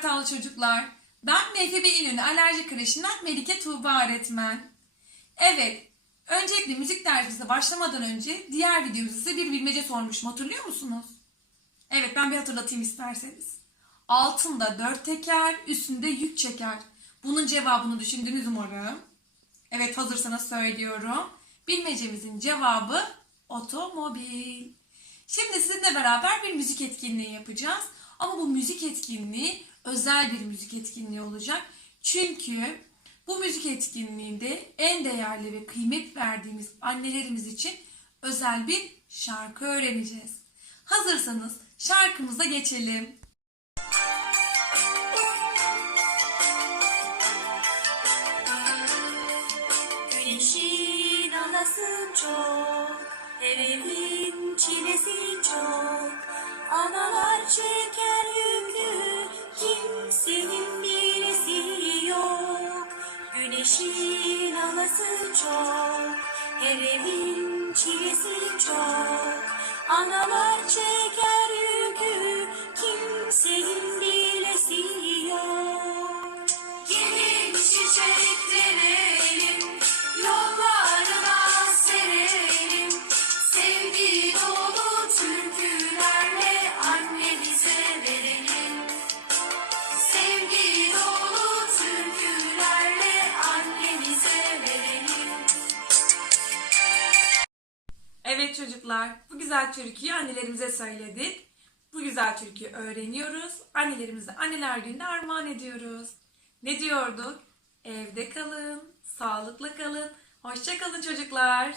Kartallı çocuklar. Ben MFB İnönü Alerji Kreşi'nden Melike Tuğba öğretmen. Evet, öncelikle müzik dersimize başlamadan önce diğer videomuzda size bir bilmece sormuşum. Hatırlıyor musunuz? Evet, ben bir hatırlatayım isterseniz. Altında dört teker, üstünde yük çeker. Bunun cevabını düşündünüz umarım. Evet, hazırsanız söylüyorum. Bilmecemizin cevabı otomobil. Şimdi sizinle beraber bir müzik etkinliği yapacağız. Ama bu müzik etkinliği özel bir müzik etkinliği olacak. Çünkü bu müzik etkinliğinde en değerli ve kıymet verdiğimiz annelerimiz için özel bir şarkı öğreneceğiz. Hazırsanız şarkımıza geçelim. Güneşin anası çok, evin çilesi çok. Analar çeker Güneşin anası çok, her evin çilesi çok. Analar çeker Evet çocuklar, bu güzel türküyü annelerimize söyledik. Bu güzel türküyü öğreniyoruz. Annelerimize anneler gününde armağan ediyoruz. Ne diyorduk? Evde kalın, sağlıklı kalın. Hoşça kalın çocuklar.